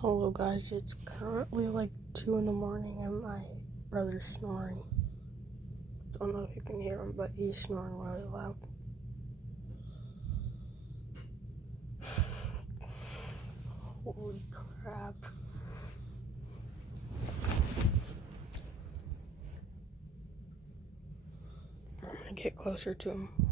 Hello guys, it's currently like 2 in the morning and my brother's snoring. Don't know if you can hear him, but he's snoring really loud. Holy crap. I'm gonna get closer to him.